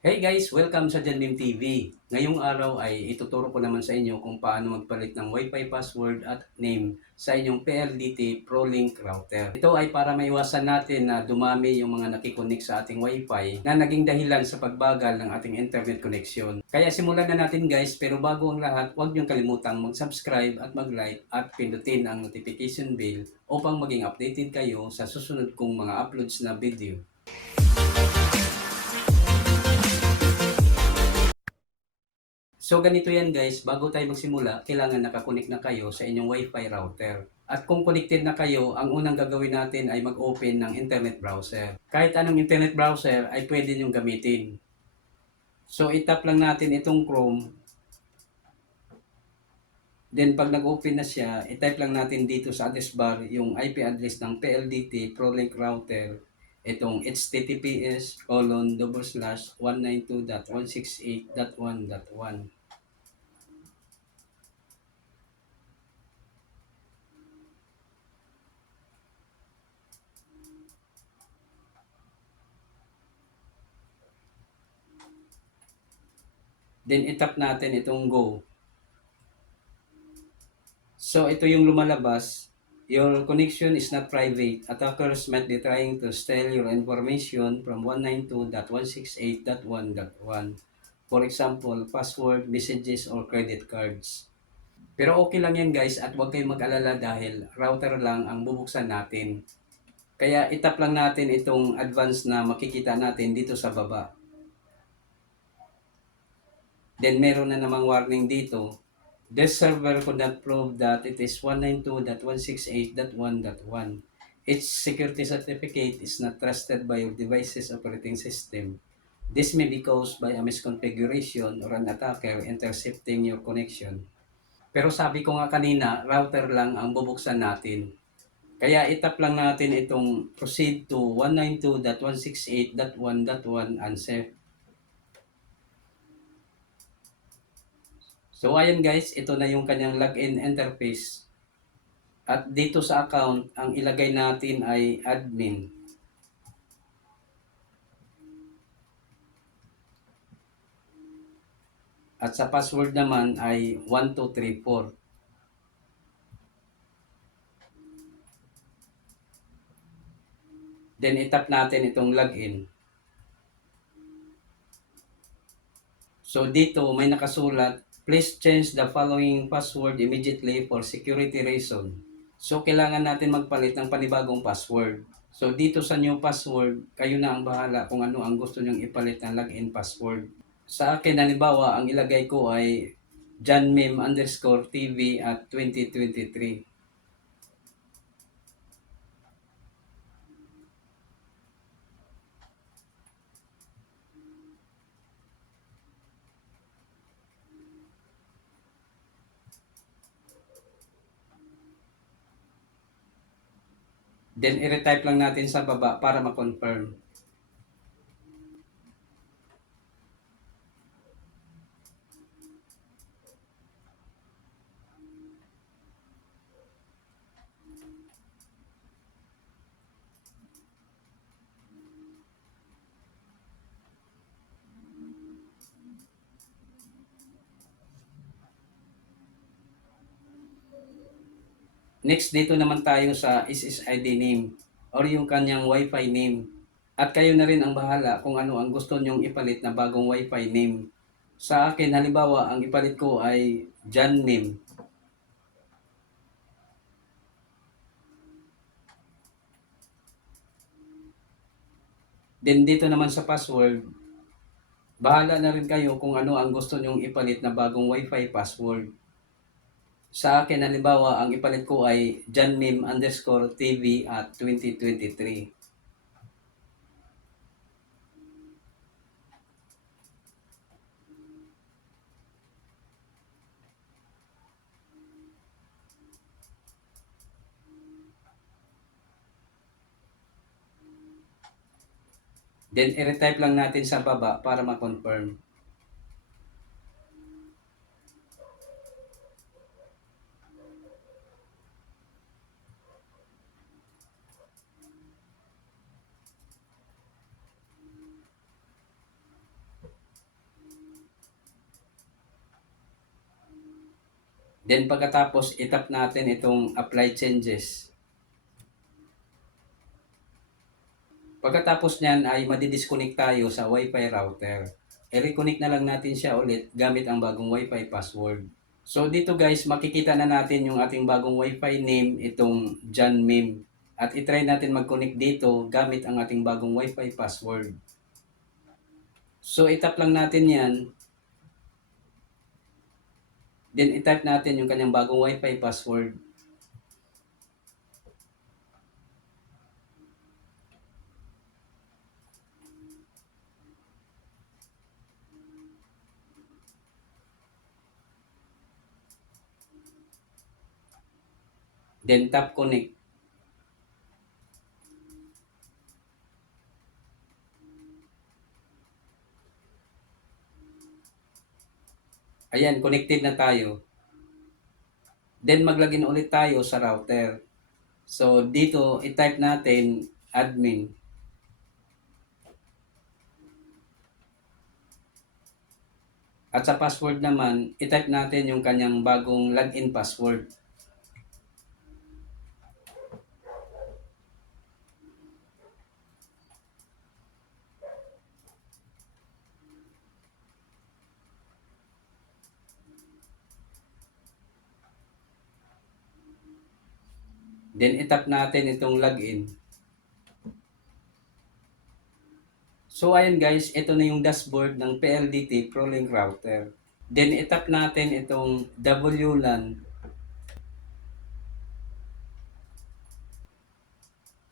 Hey guys! Welcome sa Janmim TV. Ngayong araw ay ituturo ko naman sa inyo kung paano magpalit ng Wi-Fi password at name sa inyong PLDT ProLink router. Ito ay para maiwasan natin na dumami yung mga nakikonik sa ating Wi-Fi na naging dahilan sa pagbagal ng ating internet connection. Kaya simulan na natin guys, pero bago ang lahat, huwag niyong kalimutang mag-subscribe at mag-like at pindutin ang notification bell upang maging updated kayo sa susunod kong mga uploads na video. So ganito yan guys, bago tayo magsimula, kailangan nakakunik na kayo sa inyong Wi-Fi router. At kung connected na kayo, ang unang gagawin natin ay mag-open ng internet browser. Kahit anong internet browser ay pwede nyong gamitin. So itap lang natin itong Chrome. Then pag nag-open na siya, itype lang natin dito sa address bar yung IP address ng PLDT ProLink router. Itong https://192.168.1.1. Then itap natin itong go. So ito yung lumalabas. Your connection is not private. Attackers might be trying to steal your information from 192.168.1.1. For example, password, messages, or credit cards. Pero okay lang yan guys at huwag kayong mag-alala dahil router lang ang bubuksan natin. Kaya itap lang natin itong advance na makikita natin dito sa baba. Then meron na namang warning dito. This server could not prove that it is 192.168.1.1. Its security certificate is not trusted by your device's operating system. This may be caused by a misconfiguration or an attacker intercepting your connection. Pero sabi ko nga kanina, router lang ang bubuksan natin. Kaya itap lang natin itong proceed to 192.168.1.1 unsafe. So ayan guys, ito na yung kanyang login interface. At dito sa account, ang ilagay natin ay admin. At sa password naman ay 1234. Then itap natin itong login. So dito may nakasulat, please change the following password immediately for security reason. So kailangan natin magpalit ng panibagong password. So dito sa new password, kayo na ang bahala kung ano ang gusto nyong ipalit ng login password. Sa akin, halimbawa, ang ilagay ko ay janmim_tv at 2023. Then, i-retype lang natin sa baba para ma-confirm. Next, dito naman tayo sa SSID name or yung kanyang Wi-Fi name. At kayo na rin ang bahala kung ano ang gusto nyong ipalit na bagong Wi-Fi name. Sa akin, halimbawa, ang ipalit ko ay John name. Then dito naman sa password, bahala na rin kayo kung ano ang gusto nyong ipalit na bagong Wi-Fi password. Sa akin, halimbawa, ang ipalit ko ay janmim_tv at 2023. Then, i-retype lang natin sa baba para ma-confirm. Then pagkatapos itap natin itong apply changes. Pagkatapos niyan ay madi-disconnect tayo sa Wi-Fi router. I-reconnect na lang natin siya ulit gamit ang bagong Wi-Fi password. So dito guys, makikita na natin yung ating bagong Wi-Fi name, itong John Mim. At itry natin mag-connect dito gamit ang ating bagong Wi-Fi password. So itap lang natin yan. Then itype natin yung kanyang bagong Wi-Fi password. Then tap connect. Ayan, connected na tayo. Then maglagin ulit tayo sa router. So dito i-type natin admin. At sa password naman, i-type natin yung kanyang bagong login password. Then i-tap natin itong login. So ayan guys, ito na yung dashboard ng PLDT ProLink router. Then i-tap natin itong WLAN.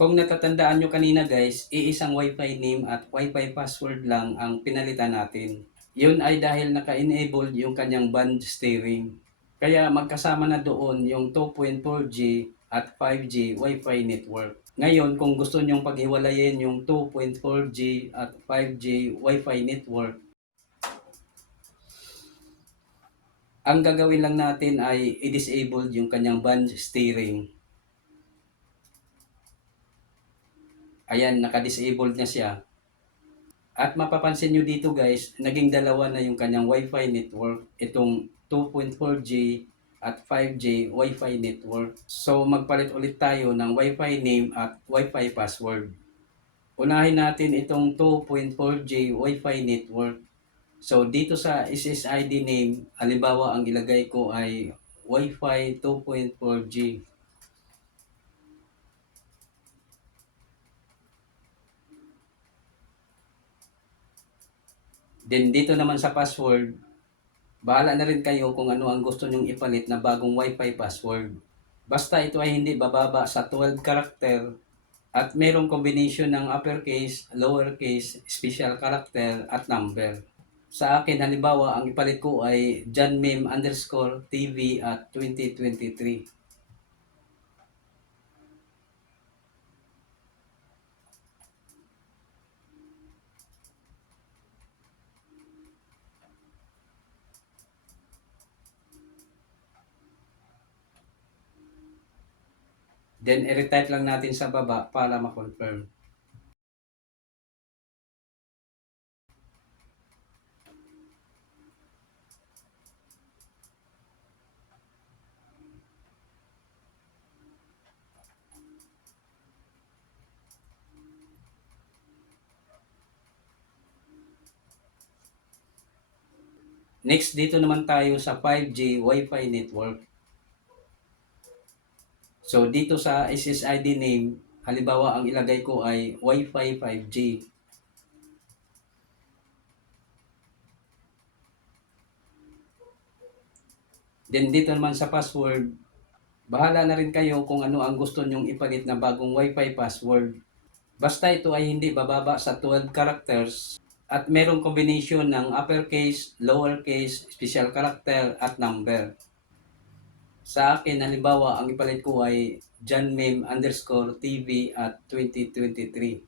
Kung natatandaan nyo kanina guys, iisang Wi-Fi name at Wi-Fi password lang ang pinalitan natin. Yun ay dahil naka-enable yung kanyang band steering. Kaya magkasama na doon yung 2.4G at 5G Wi-Fi network. Ngayon, kung gusto nyong paghiwalayin yung 2.4G at 5G Wi-Fi network, ang gagawin lang natin ay i-disable yung kanyang band steering. Ayan, naka-disabled na siya. At mapapansin nyo dito guys, naging dalawa na yung kanyang Wi-Fi network. Itong 2.4G at 5G Wi-Fi network. So magpalit ulit tayo ng Wi-Fi name at Wi-Fi password. Unahin natin itong 2.4G Wi-Fi network. So dito sa SSID name, halimbawa ang ilagay ko ay Wi-Fi 2.4G. Then dito naman sa password, bahala na rin kayo kung ano ang gusto nyong ipalit na bagong Wi-Fi password. Basta ito ay hindi bababa sa 12 character at mayroong combination ng uppercase, lowercase, special character at number. Sa akin, halimbawa, ang ipalit ko ay johnmeme_tv at 2023. Then, i-retype lang natin sa baba para ma-confirm. Next, dito naman tayo sa 5G Wi-Fi network. So, dito sa SSID name, halimbawa, ang ilagay ko ay Wi-Fi 5G. Then, dito naman sa password, bahala na rin kayo kung ano ang gusto nyong ipalit na bagong Wi-Fi password. Basta ito ay hindi bababa sa 12 characters at merong combination ng uppercase, lowercase, special character at number. Sa akin, halimbawa, ang ipalit ko ay johnmeme_tv at 2023.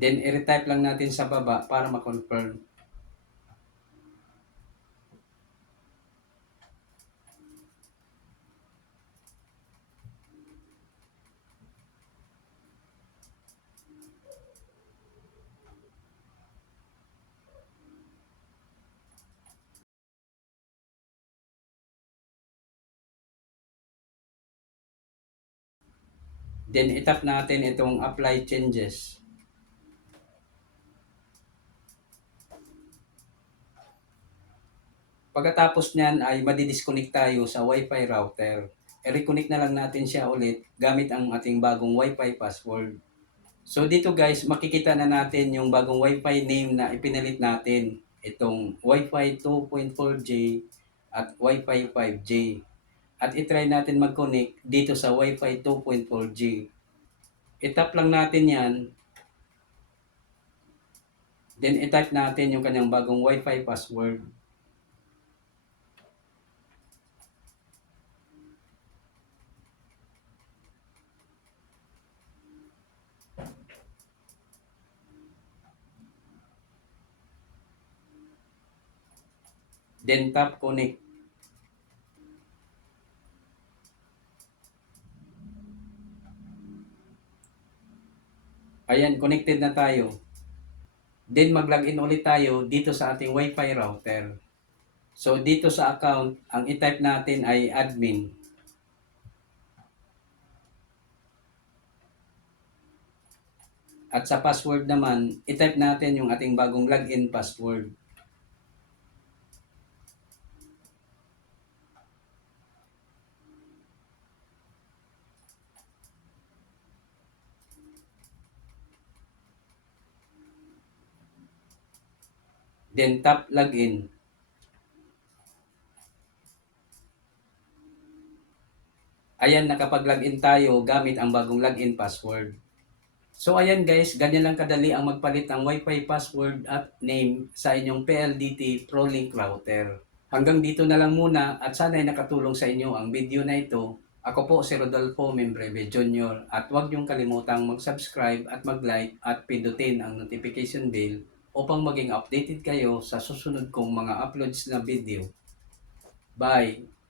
Then, i-retype lang natin sa baba para ma-confirm. Then itap natin itong apply changes. Pagkatapos niyan ay madi-disconnect tayo sa Wi-Fi router. I-reconnect na lang natin siya ulit gamit ang ating bagong Wi-Fi password. So dito guys, makikita na natin yung bagong Wi-Fi name na ipinalit natin. Itong Wi-Fi 2.4J at Wi-Fi 5J. At itry natin mag-connect dito sa Wi-Fi 2.4G. I-tap lang natin yan. Then i-type natin yung kanyang bagong Wi-Fi password. Then tap connect. Ayan, connected na tayo. Then mag-login ulit tayo dito sa ating Wi-Fi router. So dito sa account, ang i-type natin ay admin. At sa password naman, i-type natin yung ating bagong login password. Then tap login. Ayan, nakapag-login tayo gamit ang bagong login password. So ayan guys, ganyan lang kadali ang magpalit ng Wi-Fi password at name sa inyong PLDT ProLink router. Hanggang dito na lang muna at sana ay nakatulong sa inyo ang video na ito. Ako po si Rodolfo Membreve Jr. at huwag niyong kalimutang mag-subscribe at mag-like at pindutin ang notification bell upang maging updated kayo sa susunod kong mga uploads na video. Bye!